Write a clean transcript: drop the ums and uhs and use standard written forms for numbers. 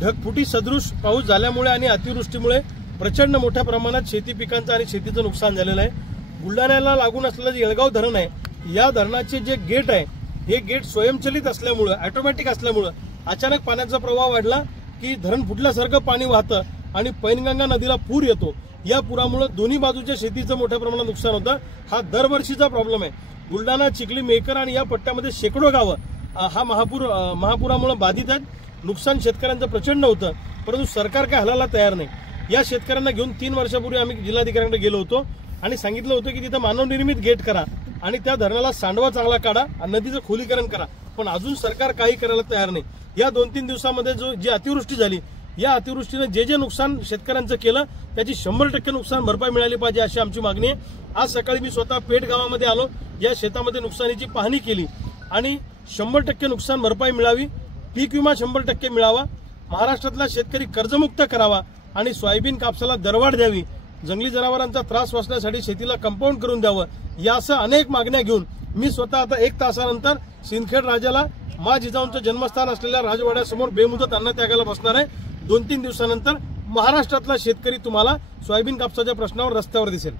ढगफुटी सदृश पाऊस झाल्यामुळे आणि अतिवृष्टीमुळे प्रचंड मोठ्या प्रमाणात शेती पिकांचं आणि शेतीचं नुकसान झालेलं आहे। बुलढाण्याला लागून असलेलं जे येळगाव धरण आहे, या धरणाचे जे गेट आहे हे गेट स्वयंचलित असल्यामुळे, ऑटोमॅटिक असल्यामुळे अचानक पाण्याचा प्रवाह वाढला की धरण फुटल्यासारखं पाणी वाहतं आणि पैनगंगा नदीला पूर येतो। या पुरामुळे दोन्ही बाजूच्या शेतीचं मोठ्या प्रमाणात नुकसान होतं। हा दरवर्षीचा प्रॉब्लेम आहे। बुलढाणा, चिखली, मेहकर आणि या पट्ट्यामध्ये शेकडो गावं हा महापुरामुळे बाधित आहेत। नुकसान शेतकऱ्यांचं प्रचंड होतं, परंतु सरकार काय हलायला तयार नाही। या शेतकऱ्यांना घेऊन 3 वर्षापूर्वी आम्ही जिल्हाधिकाऱ्यांकडे गेलो होतो आणि सांगितलं होतं की तिथं मानवनिर्मित गेट करा आणि त्या धरणाला सांडवा चांगला काढा आणि नदीचं खोलीकरण करा, पण अजून सरकार काही करायला तयार नाही। या 2-3 दिवसामध्ये जी अतिवृष्टी झाली, या अतिवृष्टीने जे नुकसान शेतकऱ्यांचं केलं त्याची 100% नुकसान भरपाई मिळाली पाहिजे अशी आमची मागणी आहे। आज सकाळी मी स्वतः पेठ गावामध्ये आलो, या शेतामध्ये नुकसानीची पाहणी केली आणि 100% नुकसान भरपाई मिळावी, पीक विमा 100% मिळावा, महाराष्ट्रातला शेतकरी कर्जमुक्त करावा आणि सोयाबीन कापसाला दरवाढ द्यावी, जंगली जनावरांचा त्रास वाचण्यासाठी शेतीला कंपाऊंड करून द्यावं, यासह अनेक मागण्या घेऊन मी स्वतः आता 1 तासानंतर सिंदखेड राजाला माँ जिजाऊंचं जन्मस्थान असलेल्या राजवाड्यासमोर बेमुदत अन्नत्यागाला बसणार आहे। 2-3 दिवसानंतर महाराष्ट्रातला शेतकरी तुम्हाला सोयाबीन कापसाच्या प्रश्नावर रस्त्यावर दिसेल।